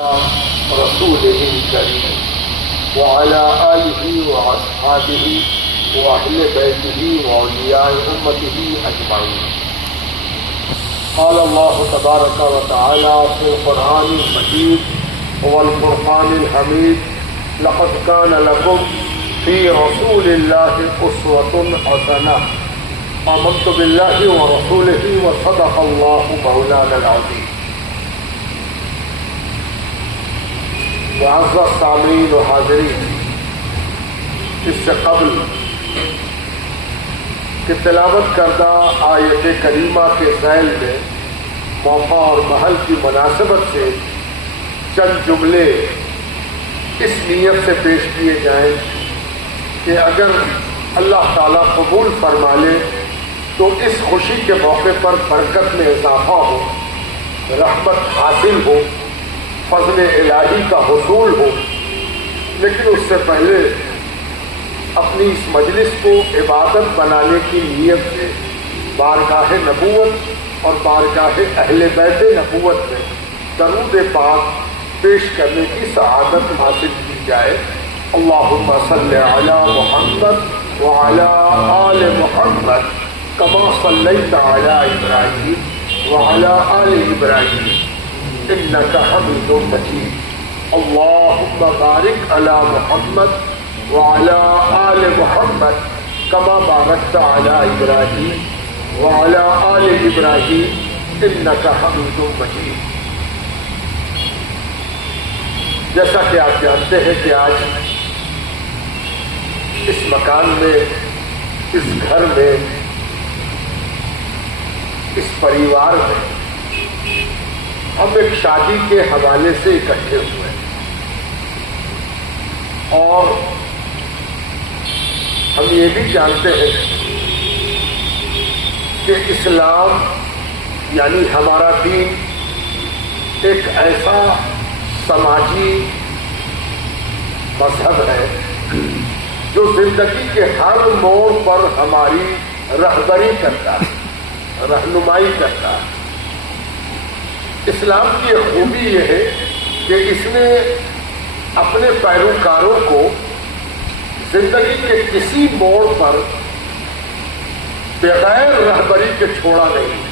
رسوله الكريم وعلى آله وأصحابه وأهل بيته وأولياء أمته أجمعين. قال الله تبارك وتعالى في القرآن المجيد والفرقان الحميد: لقد كان لكم في رسول الله أسوة حسنة. آمنت بالله ورسوله وصدق الله مولانا العظيم. معزز سامعین و حاضرین، اس سے قبل کہ تلاوت کردہ آیت کریمہ کے ذیل میں موقع اور محل کی مناسبت سے چند جملے اس نیت سے پیش کیے جائیں کہ اگر اللہ تعالیٰ قبول فرما لے تو اس خوشی کے موقع پر برکت میں اضافہ ہو، رحمت حاصل ہو، فضل الہی کا حصول ہو. لیکن اس سے پہلے اپنی اس مجلس کو عبادت بنانے کی نیت سے بارگاہ نبوت اور بارگاہ اہل بیت نبوت میں درود پاک پیش کرنے کی سعادت حاصل کی جائے. اللہم صلی علی محمد وعلی آل محمد کما صلیت علی ابراہیم وعلی آل ابراہیم انک حمید مجید. اللہم بارک علی محمد وعلی آل محمد کما بارکت علی ابراہیم وعلی آل ابراہیم انک حمید مجید. جیسا کہ آپ جانتے ہیں کہ آج اس مکان میں، اس گھر میں، اس پریوار میں ہم ایک شادی کے حوالے سے اکٹھے ہوئے ہیں اور ہم یہ بھی جانتے ہیں کہ اسلام یعنی ہمارا دین ایک ایسا سماجی مذہب ہے جو زندگی کے ہر موڑ پر ہماری رہبری کرتا ہے، رہنمائی کرتا ہے. اسلام کی خوبی یہ ہے کہ اس نے اپنے پیروکاروں کو زندگی کے کسی موڑ پر بغیر رہبری کے چھوڑا نہیں.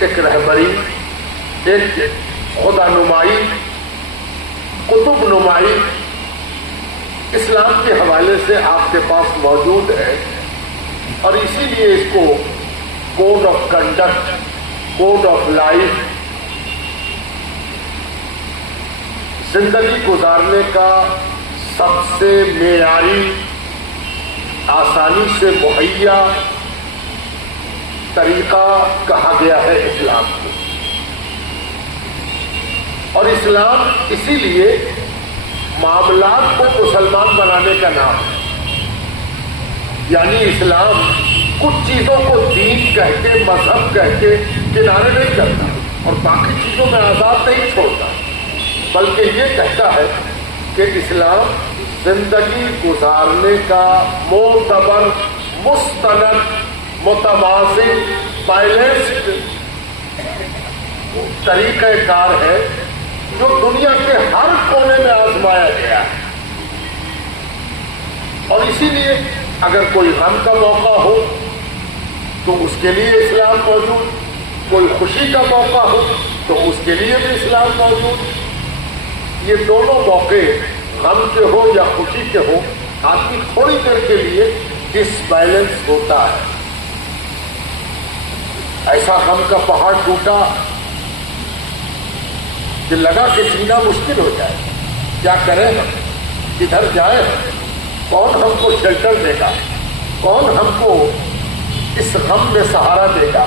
ایک رہبری، ایک خدا نمائی، قطب نمائی اسلام کے حوالے سے آپ کے پاس موجود ہے اور اسی لیے اس کو code of conduct, code of life, زندگی گزارنے کا سب سے معیاری، آسانی سے مہیا طریقہ کہا گیا ہے اسلام کو. اور اسلام اسی لیے معاملات کو مسلمان بنانے کا نام ہے. یعنی اسلام کچھ چیزوں کو دین کہہ کے، مذہب کہہ کے کنارے نہیں کرتا اور باقی چیزوں میں آزاد نہیں چھوڑتا، بلکہ یہ کہتا ہے کہ اسلام زندگی گزارنے کا معتبر، مستند، متوازن، بیلنسڈ طریقہ کار ہے جو دنیا کے ہر کونے میں آزمایا گیا ہے. اور اسی لیے اگر کوئی غم کا موقع ہو تو اس کے لیے اسلام موجود، کوئی خوشی کا موقع ہو تو اس کے لیے بھی اسلام موجود. یہ دونوں موقع غم کے ہو یا خوشی کے ہو، آدمی تھوڑی دیر کے لیے ڈس بیلنس ہوتا ہے. ایسا غم کا پہاڑ ٹوٹا کہ لگا کہ جینا مشکل ہو جائے. کیا کریں ہم، کدھر جائیں، کون ہم کو شیلٹر دے گا، کون ہم کو اس غم میں سہارا دے گا.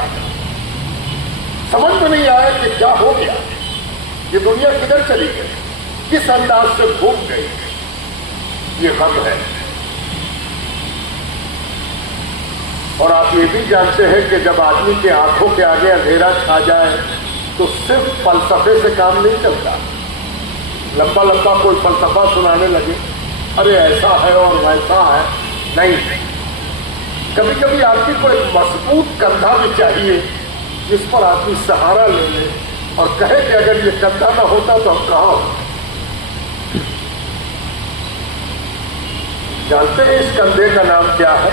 سمجھ میں نہیں آیا کہ کیا ہو گیا، یہ دنیا کدھر چلی گئی، کس انداز سے گھوم گئی. یہ غم ہے. اور آپ یہ بھی جانتے ہیں کہ جب آدمی کے آنکھوں کے آگے اندھیرا چھا جائے تو صرف فلسفے سے کام نہیں چلتا. لمبا لمبا کوئی فلسفہ سنانے لگے، ارے ایسا ہے اور ویسا ہے، نہیں. کبھی کبھی آدمی کو ایک مضبوط کندھا بھی چاہیے جس پر آدمی سہارا لے لے اور کہے کہ اگر یہ کندھا نہ ہوتا تو ہم کہاں ہوتے؟ جانتے ہیں اس کندھے کا نام کیا ہے؟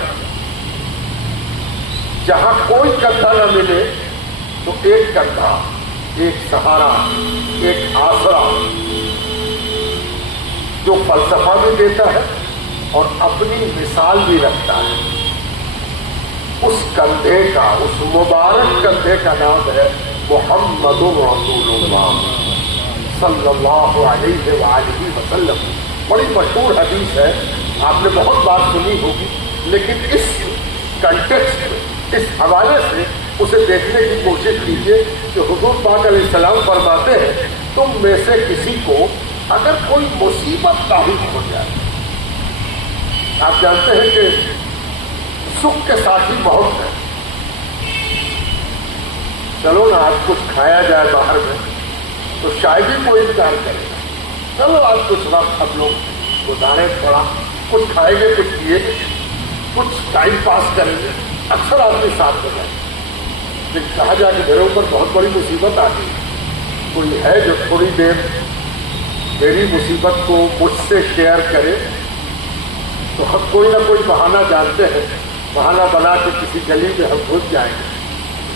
جہاں کوئی کندھا نہ ملے تو ایک کندھا، ایک سہارا، ایک آسرا، جو فلسفہ بھی دیتا ہے اور اپنی مثال بھی رکھتا ہے، اس کندھے کا، اس مبارک کندھے کا نام ہے محمد رسول اللہ صلی اللہ علیہ وآلہ وسلم۔ بڑی مشہور حدیث ہے، آپ نے بہت بات سنی ہوگی، لیکن اس کنٹیکسٹ میں، اس حوالے سے اسے دیکھنے کی کوشش کیجیے کہ حضور پاک علیہ السلام فرماتے ہیں تم میں سے کسی کو اگر کوئی مصیبت لاحق ہو جائے، آپ جانتے ہیں کہ سکھ کے ساتھ ہی بہت ہے، چلو نا آج کچھ کھایا جائے باہر میں تو شاید ہی کوئی انکار کرے گا، چلو آج کچھ وقت ہم لوگ گزارے، تھوڑا کچھ کھائیں گے، کچھ پیئیں گے، کچھ ٹائم پاس کریں گے، اکثر آدمی ساتھ میں جائے، لیکن کہا جائے کہ میرے اوپر بہت بڑی مصیبت آ گئی، کوئی ہے جو تھوڑی دیر میری مصیبت کو مجھ سے شیئر کرے، تو ہم کوئی نہ کوئی بہانہ جانتے ہیں، بہانہ بنا کے کسی گلی میں ہم گھس جائیں گے،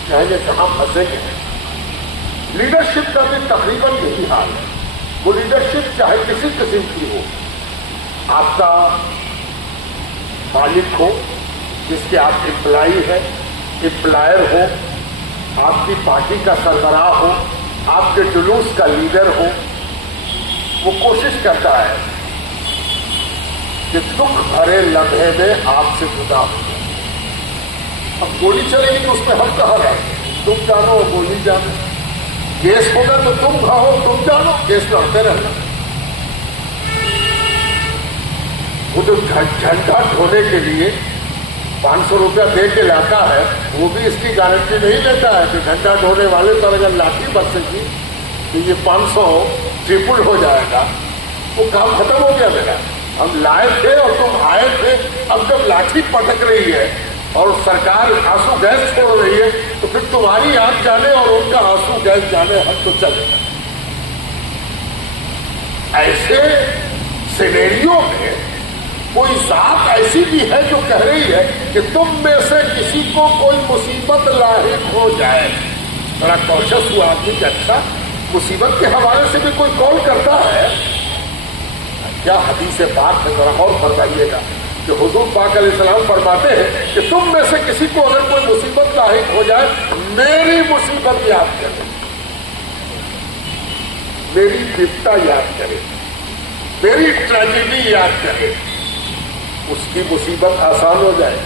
کہیں گے کہاں پھنسے گے۔ لیڈرشپ کا بھی تقریباً یہی حال ہے، وہ لیڈرشپ چاہے کسی قسم کی ہو، آپ کا مالک ہو، جس کے آپ امپلائی ہیں، امپلائر ہو، آپ کی پارٹی کا سربراہ ہو، آپ کے جلوس کا لیڈر ہو، وہ کوشش کرتا ہے کہ دکھ بھرے لمحے میں آپ سے جدا ہو جائے۔ اب گولی چلے گی تو اس میں ہم کہاں رہیں؟ تم جانو گولی جانو، کیس ہوگا تو تم کہو تم جانو، کیس لڑتے رہنا۔ وہ جو جھنڈا ڈھونے کے لیے 500 روپیہ دے کے لاتا ہے، وہ بھی اس کی گارنٹی نہیں لیتا ہے کہ جھنڈا ڈھونے والے پر اگر لاٹھی برسے گی تو یہ 500 ٹریپل ہو جائے گا، وہ کام ختم ہو گیا میرا۔ ہم لائے تھے اور تم آئے تھے، اب جب لاٹھی پٹک رہی ہے اور سرکار آنسو گیس چھوڑ رہی ہے تو پھر تمہاری آنکھ جانے اور ان کا آنسو گیس جانے ہم تو چلے گا۔ ایسے سینیریو میں کوئی ذات ایسی بھی ہے جو کہہ رہی ہے کہ تم میں سے کسی کو کوئی مصیبت لاحق ہو جائے، بڑا کوشش ہوا آدمی کہ اچھا مصیبت کے حوالے سے بھی کوئی کال کرتا ہے، کیا حدیث پاک ہے، ذرا اور بتائیے گا کہ حضور پاک علیہ السلام فرماتے ہیں کہ تم میں سے کسی کو اگر کوئی مصیبت لاحق ہو جائے، میری مصیبت یاد کرے، میری بپتا یاد کرے، میری ٹریجڈی یاد کرے، اس کی مصیبت آسان ہو جائے،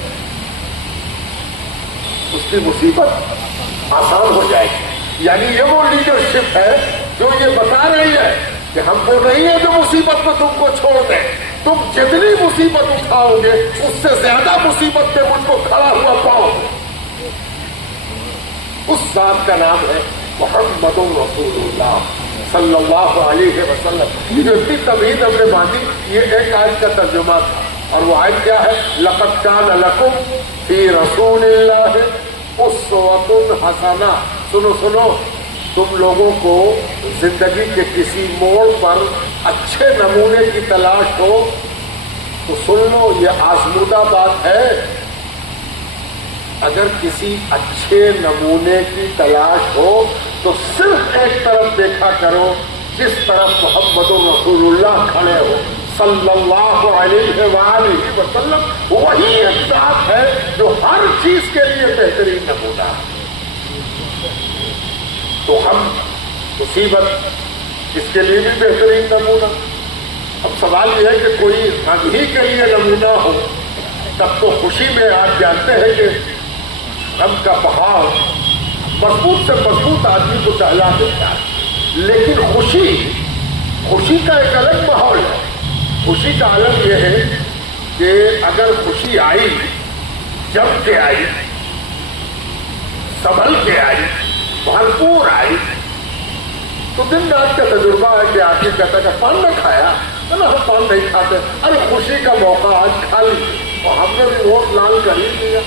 اس کی مصیبت آسان ہو جائے گی۔ یعنی یہ وہ لیڈرشپ ہے جو یہ بتا رہی ہے کہ ہم وہ نہیں ہے جو مصیبت میں تم کو چھوڑ دیں، تم جتنی مصیبت اٹھاؤ گے اس سے زیادہ مصیبت پہ مجھ کو کھڑا ہوا پاؤ گے۔ اس ذات کا نام ہے محمد رسول اللہ صلی اللہ علیہ وسلم۔ یہ جو اتنی تمہید ہم نے باندھی، یہ ایک آیت کا ترجمہ تھا، اور وہ آیت کیا ہے؟ لَقَدْ كَانَ لَكُمْ فِي رَسُولِ اللَّهِ أُسْوَةٌ حَسَنَةٌ۔ سنو سنو، تم لوگوں کو زندگی کے کسی موڑ پر اچھے نمونے کی تلاش ہو تو سن لو، یہ آزمودہ بات ہے۔ اگر کسی اچھے نمونے کی تلاش ہو تو صرف ایک طرف دیکھا کرو، جس طرف محمد رسول اللہ کھڑے ہو صلی اللہ علیہ وآلہ وسلم، وہی ایک ذات ہے جو ہر چیز کے لیے بہترین نمونہ ہے۔ تو ہم مصیبت اس کے لیے بھی بہترین نمونہ۔ اب سوال یہ ہے کہ کوئی غم ہی کے لیے نمونہ ہو تب تو خوشی میں آپ جانتے ہیں کہ غم کا پہاڑ مضبوط سے مضبوط آدمی کو ٹہلا دیتا ہے، لیکن خوشی کا ایک الگ ماحول ہے۔ خوشی کا عالم یہ ہے کہ اگر خوشی آئی، جم کے آئی، سنبھل کے آئی، بھرپور آئی، تو دن رات کا تجربہ ہے کہ آدمی کہتا ہے کہ پان نہ کھایا نا، ہم پان نہیں کھاتے، ارے خوشی کا موقع آج کھا لی اور ہم نے بھی ووٹ لال کر ہی لیا۔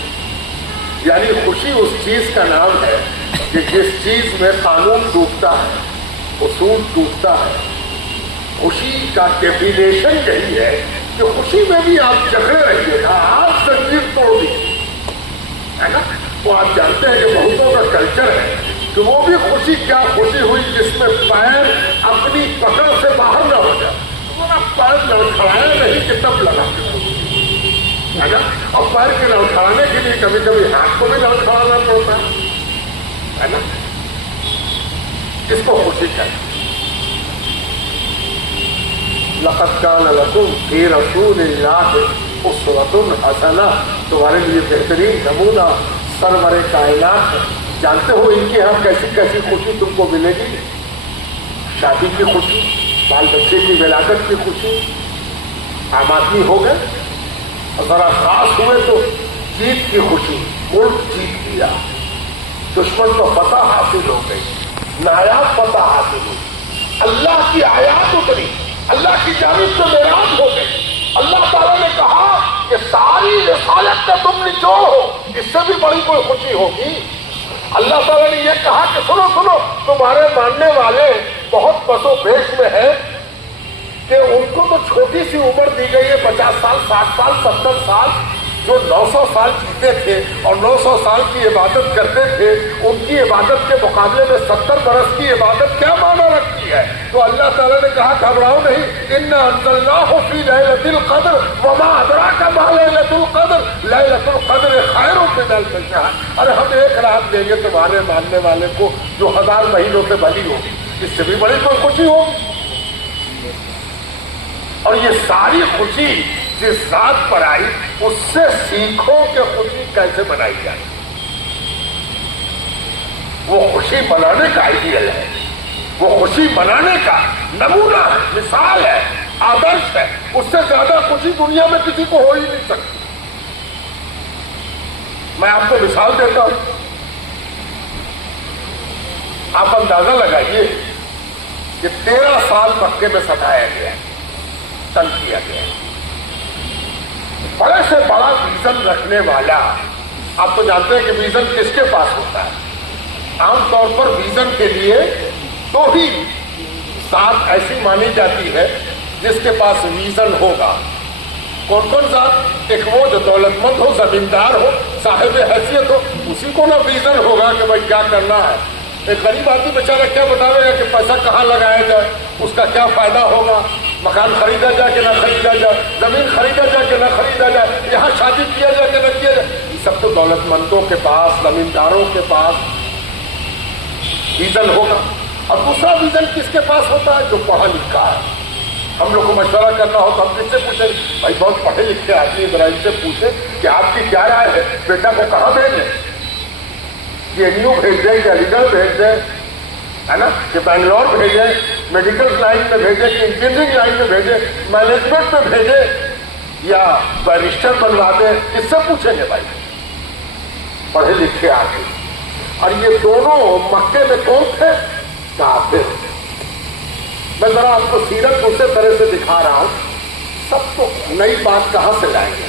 یعنی خوشی اس چیز کا نام ہے کہ جس چیز میں قانون ٹوٹتا ہے، اصول ٹوٹتا ہے، خوشی کا ڈیفینیشن یہی ہے کہ خوشی میں بھی آپ جھگڑے رہیے گا، آپ زنجیر توڑ دیجیے، ہے نا؟ وہ آپ جانتے ہیں کہ بہتوں کا کلچر ہے کہ وہ بھی خوشی کیا خوشی ہوئی جس میں پیر اپنی پکڑ سے باہر نہ ہو جائے، پیر لڑکھڑایا نہیں کہ تب لگا، ہے نا؟ اور پیر کے لڑکھڑانے کے لیے کبھی کبھی ہاتھ کو بھی لڑکھڑانا پڑتا ہے نا؟ اس کو خوشی کہتے ہیں۔ لقد کان لکم فی رسول اللہ اسوۃ حسنہ، تمہارے لیے بہترین نمونہ سرور کائنات ہے۔ جانتے ہو ان کے یہاں کیسی کیسی خوشی تم کو ملے گی؟ شادی کی خوشی، بال بچے کی ولادت کی خوشی، عام آدمی ہو گئے، اور ذرا خاص ہوئے تو جیت کی خوشی، ملک جیت گیا، دشمن کو فتح حاصل ہو گئی، نایاب فتح حاصل ہوئی، اللہ کی آیات اتری، اللہ کی جانب سے معراج ہو گئی، اللہ تعالیٰ نے کہا کہ ساری رسالت میں تم نچوڑ ہو، اس سے بھی بڑی کوئی خوشی ہوگی؟ اللہ تعالیٰ نے یہ کہا کہ سنو سنو، تمہارے ماننے والے بہت بسو بیش میں ہیں کہ ان کو تو چھوٹی سی عمر دی گئی ہے، 50 سال، 60 سال، 70 سال، جو 900 سال جیتے تھے اور 900 سال کی عبادت کرتے تھے، ان کی عبادت کے مقابلے میں 70 برس کی عبادت کیا معنی رکھتی ہے؟ تو اللہ تعالیٰ نے کہا گھبراؤ نہیں، اِنَّا أَنزَلْنَاهُ فِي لَيْلَةِ الْقَدْرِ وَمَا أَدْرَاكَ مَا لَيْلَةُ الْقَدْرِ لَيْلَةُ الْقَدْرِ خَيْرٌ مِنَ أَلْفِ شَهْرٍ۔ ارے ہم ایک رات دیں گے تمہارے ماننے والے کو جو 1000 مہینوں سے بھلی ہوگی، اس سے بھی بڑی کوئی خوشی ہوگی؟ اور یہ ساری خوشی جس ذات پر آئی اس سے سیکھو کہ خوشی کیسے منائی جائے۔ وہ خوشی منانے کا آئیڈیل ہے، وہ خوشی منانے کا نمونہ ہے، مثال ہے، آدرش ہے، اس سے زیادہ خوشی دنیا میں کسی کو ہو ہی نہیں سکتی۔ میں آپ کو مثال دیتا ہوں، آپ اندازہ لگائیے کہ 13 سال مکے میں ستایا گیا، تنگ کیا گیا، بڑے سے بڑا ویژن رکھنے والا، آپ تو جانتے ہیں کہ ویژن کس کے پاس ہوتا ہے؟ عام طور پر ویژن کے لیے دو ہی ذات ایسی مانی جاتی ہے جس کے پاس ویژن ہوگا۔ کون کون ذات؟ ایک وہ جو دولت مند ہو، زمیندار ہو، صاحب حیثیت ہو، اسی کو نا ویژن ہوگا کہ بھائی کیا کرنا ہے۔ ایک غریب آدمی بیچارہ کیا بتاوے گا کہ پیسہ کہاں لگایا جائے، اس کا کیا فائدہ ہوگا، مکان خریدا جائے کہ نہ خریدا جائے، زمین خریدا جائے کہ نہ خریدا جائے، یہاں شادی کیا جائے کہ نہ کیا جائے۔ یہ سب تو دولت مندوں کے پاس، زمینداروں کے پاس ویژن ہوگا۔ اور دوسرا ویژن کس کے پاس ہوتا ہے؟ جو پڑھا لکھا ہے۔ ہم لوگ کو مشورہ کرنا ہو تو ہم کس سے پوچھیں؟ بھائی بہت پڑھے لکھے آدمی ابراہیم سے پوچھیں کہ آپ کی کیا رائے ہے، بیٹا کو کہاں بھیجیں؟ JNU بھیج دیں کہ علی گڑھ بھیج دیں، ہے نا، کہ بنگلور بھیجیں، میڈیکل لائن میں بھیجیں کہ انجینئرنگ لائن میں بھیجیں، مینجمنٹ میں بھیجیں یا بیرسٹر بنوا دیں؟ کس سے پوچھیں گے بھائی؟ پڑھے لکھے آدمی۔ اور یہ دونوں مکے میں کون تھے؟ کافر۔ میں ذرا آپ کو سیرت دوسرے طرح سے دکھا رہا ہوں، سب تو نئی بات کہاں سے لائیں گے؟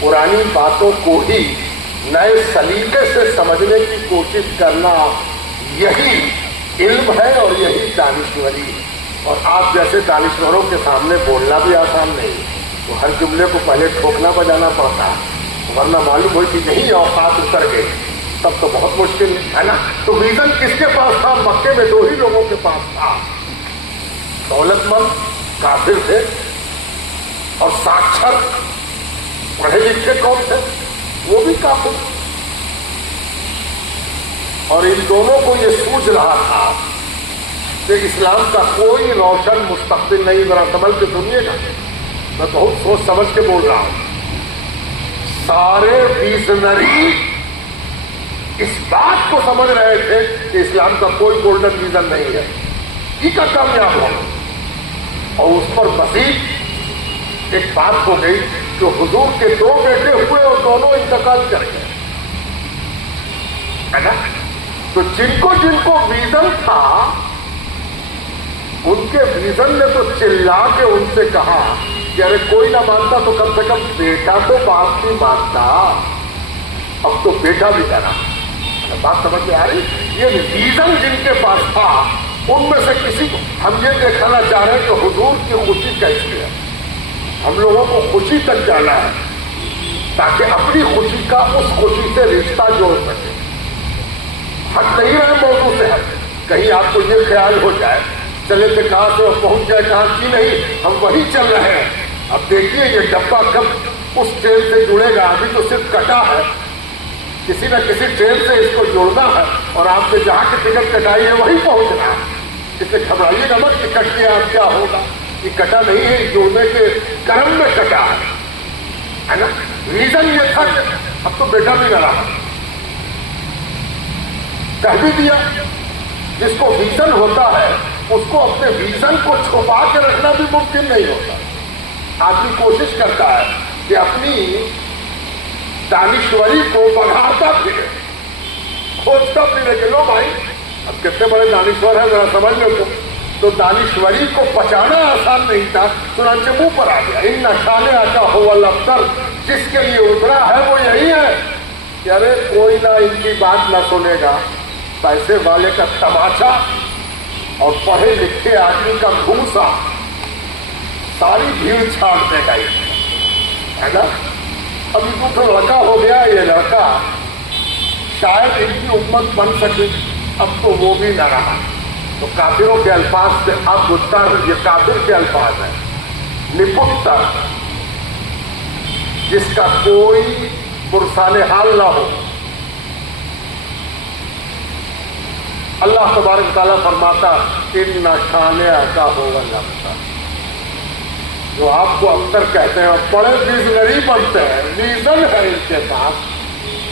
پرانی باتوں کو ہی نئے سلیقے سے سمجھنے کی کوشش کرنا، یہی علم ہے اور یہی دانشوری ہے۔ اور آپ جیسے دانشوروں کے سامنے بولنا بھی آسان نہیں، تو ہر جملے کو پہلے ٹھوکنا بجانا پڑتا ہے، ورنہ معلوم ہوئی کہ یہی اوقات اتر گئے تب تو بہت مشکل ہے نا۔ تو ویژن کس کے پاس تھا؟ مکے میں دو ہی لوگوں کے پاس تھا، دولت مند کافر تھے اور ساکشر پڑھے لکھے کون تھے؟ وہ بھی کافر۔ اور ان دونوں کو یہ سوچ رہا تھا کہ اسلام کا کوئی روشن مستقبل نہیں۔ ذرا سمجھ کے سنیے گا، میں بہت سوچ سمجھ کے بول رہا ہوں۔ سارے ویژنری اس بات کو سمجھ رہے تھے کہ اسلام کا کوئی گولڈن ویژن نہیں ہے، یہ کا کامیاب ہو۔ اور اس پر مزید ایک بات ہو گئی کہ حضور کے 2 بیٹے ہوئے اور دونوں انتقال کر گئے، ہے نا۔ تو جن کو ویژن تھا، ان کے ویژن نے تو چلا کے ان سے کہا کہ ارے کوئی نہ مانتا تو کم سے کم بیٹا تو باپ کی مانتا، اب تو بیٹا بھی ڈرا، بات سمجھ میں آ رہی؟ یہ ریزن جن کے پاس تھا ان میں سے کسی کو ہم یہ دکھانا چاہ رہے ہیں کہ حضور کی خوشی کیسی ہے. ہم لوگوں کو خوشی تک جانا ہے تاکہ اپنی خوشی کا اس خوشی سے رشتہ جوڑ سکے. ہٹ نہیں رہے موضوع سے ہٹ. کہیں آپ کو یہ خیال ہو جائے چلے تھے کہاں سے پہنچ جائے کہاں کی نہیں، ہم وہی چل رہے ہیں. اب دیکھیے یہ ڈبہ کب اس ٹرین سے جڑے گا؟ ابھی تو صرف کٹا ہے، کسی نہ کسی ٹرین سے اس کو جوڑنا ہے اور آپ نے جہاں کی ٹکٹ کٹائی ہے وہیں پہنچنا ہے. اس سے گھبرائیے گا مت کہ کٹ گیا اب کیا ہوگا. یہ کٹا نہیں ہے، جوڑنے کے کرم میں کٹا ہے نا. ریزن یہ تھا کہ اب تو بیٹا بھی نہ رہا، کہہ بھی دیا. جس کو ویژن ہوتا ہے اس کو اپنے ویژن کو چھپا کے رکھنا بھی ممکن نہیں ہوتا. آدمی کوشش کرتا ہے کہ اپنی دانشوری کو بڑھاتا پھرے، کھوجتا پھرے کہ لو بھائی اب کتنے بڑے دانشور ہیں ذرا سمجھ لو. تو دانشوری کو پچانا آسان نہیں تھا، چنانچہ منہ پر آ گیا. ان نشانے آتا ہو الابتر، جس کے لیے اترا ہے وہ یہی ہے کہ ارے کوئی نہ ان کی بات نہ سنے گا. پیسے والے کا تماشا اور پڑھے لکھے آدمی کا گھوسا ساری بھیڑ چھاڑ دے گا ہے نا. ابھی تو لڑکا ہو گیا، یہ لڑکا شاید ان کی امت بن سکے، اب تو وہ بھی نہ رہا. تو کافروں کے الفاظ سے اب اتر، یہ کافر کے الفاظ ہیں، نپٹر جس کا کوئی پرسان حال نہ ہو. اللہ تبارک تعالیٰ فرماتا ان نشانے کا ہوگا لگتا، جو آپ کو اکثر کہتے ہیں بڑے ویژنری بنتے ہیں، ریزن ہے ان کے پاس.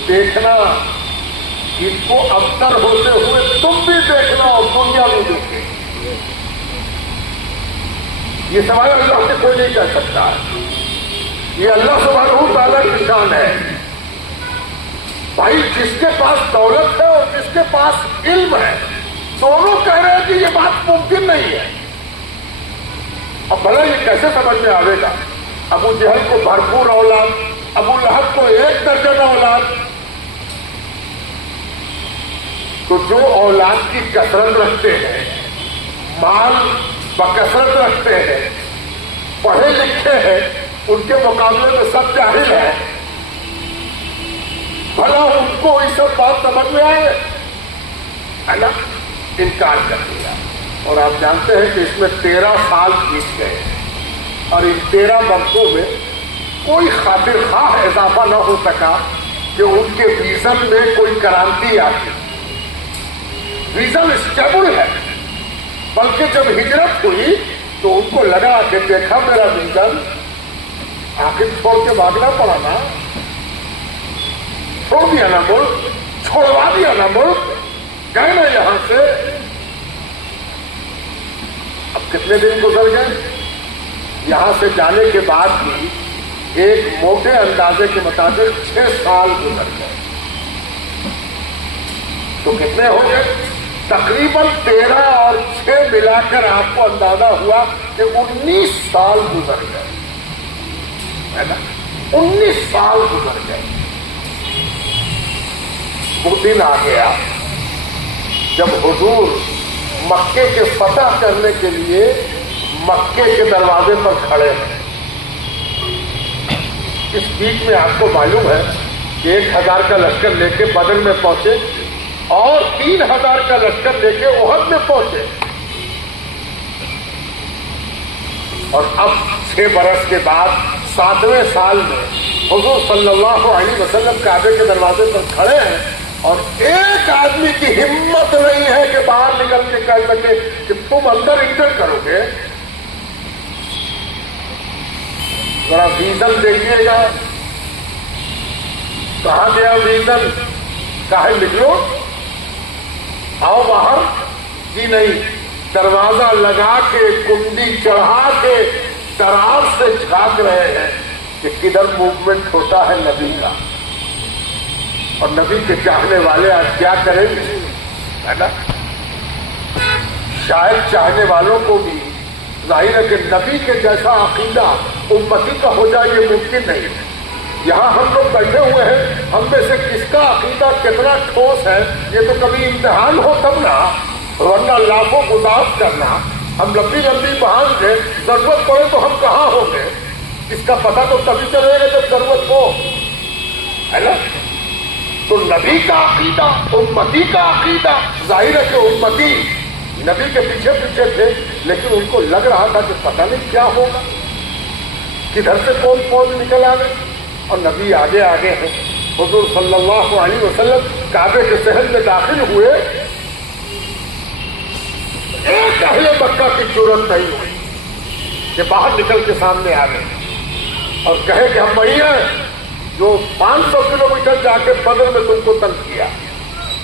دیکھنا ان کو ابتر ہوتے ہوئے تم بھی دیکھنا اور دنیا بھی دیکھے. یہ سوال اللہ سے کوئی نہیں کہہ سکتا ہے، یہ اللہ سبحانہ تعالیٰ کی شان ہے. بھائی جس کے پاس دولت ہے اور جس کے پاس علم ہے دونوں کہہ رہے ہیں کہ یہ بات ممکن نہیں ہے. اب بھلا یہ کیسے سمجھ میں آئے گا؟ ابو جہل کو بھرپور اولاد، ابو لہب کو 1 درجن اولاد. تو جو اولاد کی کثرت رکھتے ہیں، مال بکثرت رکھتے ہیں، پڑھے لکھے ہیں، ان کے مقابلے میں سب جاہل ہیں. بھلا ان کو یہ سب بات سمجھ میں آئے ہے نا. انکار کر دیا. اور آپ جانتے ہیں کہ اس میں 13 سال بیت گئے اور ان 13 برسوں میں کوئی خاطر خواہ اضافہ نہ ہو سکا کہ ان کے ویژن میں کوئی کرانتی آتی. ویژن اسٹیبل ہے، بلکہ جب ہجرت ہوئی تو ان کو لگا کہ دیکھا میرا ویژن، آخر چھوڑ کے بھاگنا پڑا نا، چھوڑ دیا نا ملک، چھوڑوا دیا نا ملک، گئے نا یہاں سے. اب کتنے دن گزر گئے؟ یہاں سے جانے کے بعد بھی ایک موٹے اندازے کے مطابق 6 سال گزر گئے. تو کتنے ہو گئے؟ تقریباً 13 اور 6 ملا کر آپ کو اندازہ ہوا کہ 19 سال گزر گئے ہے نا. 19 سال گزر گئے. وہ دن آ گیا جب حضور مکے کے فتح کرنے کے لیے مکے کے دروازے پر کھڑے ہیں. اس بیچ میں آپ کو معلوم ہے کہ 1000 کا لشکر لے کے بدر میں پہنچے اور 3000 کا لشکر لے کے احد میں پہنچے. اور اب 6 برس کے بعد 7ویں سال میں حضور صلی اللہ علیہ وسلم کعبے کے دروازے پر کھڑے ہیں اور ایک آدمی کی ہمت نہیں ہے کہ باہر نکل کے کہہ سکے کہ تم اندر انٹر کرو گے. ذرا ویژن دیکھیے گا، کہاں گیا ویژن؟ کہے نکلو، آؤ باہر. جی نہیں، دروازہ لگا کے کنڈی چڑھا کے ترار سے جھانک رہے ہیں کہ کدھر موومنٹ ہوتا ہے نبی کا. اور نبی کے چاہنے والے آج کیا کریں گے ہے نا. شاید چاہنے والوں کو بھی ظاہر ہے کہ نبی کے جیسا عقیدہ امتی کا ہو جائے یہ ممکن نہیں ہے. یہاں ہم لوگ بیٹھے ہوئے ہیں، ہم میں سے کس کا عقیدہ کتنا ٹھوس ہے یہ تو کبھی امتحان ہو تب نا، ورنہ لاکھوں گزاف کرنا، ہم لمبی لمبی بہان گے، ضرورت پڑے تو ہم کہاں ہوں گے؟ اس کا پتہ تو تبھی چلے گا جب ضرورت ہو، ہے نا؟ تو نبی کا عقیدہ، امتی کا عقیدہ، ظاہر ہے کہ امتی نبی کے پیچھے پیچھے تھے، لیکن ان کو لگ رہا تھا کہ پتہ نہیں کیا ہوگا، کدھر سے کون فوج نکل آئے، اور نبی آگے آگے ہیں۔ حضور صلی اللہ علیہ وسلم کعبے کے صحن میں داخل ہوئے، ایک اہل مکہ کی جرأت نہیں ہوئی کہ باہر نکل کے سامنے آ گئے اور کہے کہ ہم وہی ہیں جو 500 کلومیٹر جا کے بدر میں تم کو تنگ کیا،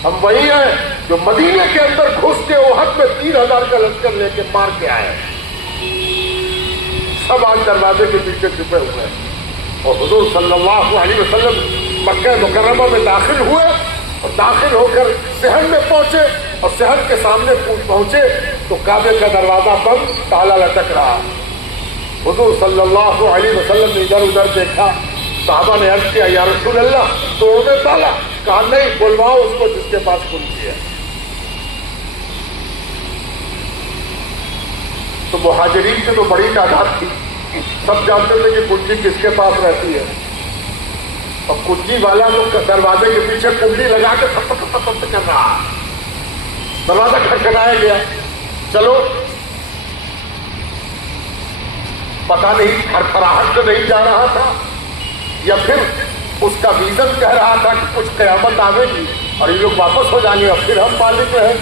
ہم وہی ہیں جو مدینے کے اندر گھس کے احد میں 3000 کا لشکر لے کے مار کے آئے۔ سب آج دروازے کے پیچھے چھپے ہوئے ہیں، اور حضور صلی اللہ علیہ وسلم مکہ مکرمہ میں داخل ہوئے اور داخل ہو کر صحن میں پہنچے، اور صحن کے سامنے پہنچے تو کعبے کا دروازہ بند، تالا لٹک رہا۔ حضور صلی اللہ علیہ وسلم نے ادھر ادھر دیکھا، صحابہ نے عرض کیا یا رسول اللہ توڑ دے تالا، کہا نہیں، بلواؤ اس کو جس کے پاس کنجی ہے۔ تو مہاجرین کی تو بڑی تعداد تھی، سب جانتے تھے کہ کنجی کس کے پاس رہتی ہے، اور کنجی والا جو دروازے کے پیچھے کنجی لگا کے تھپ تھپ تھپ تھپ کر رہا، دروازہ کھٹکھٹایا گیا، چلو پتہ نہیں کھڑکھڑاہٹ تو نہیں جا رہا تھا، یا پھر اس کا ویژن کہہ رہا تھا کہ کچھ قیامت آئے گی اور یہ لوگ واپس ہو جائیں گے اور پھر ہم مالک ہیں۔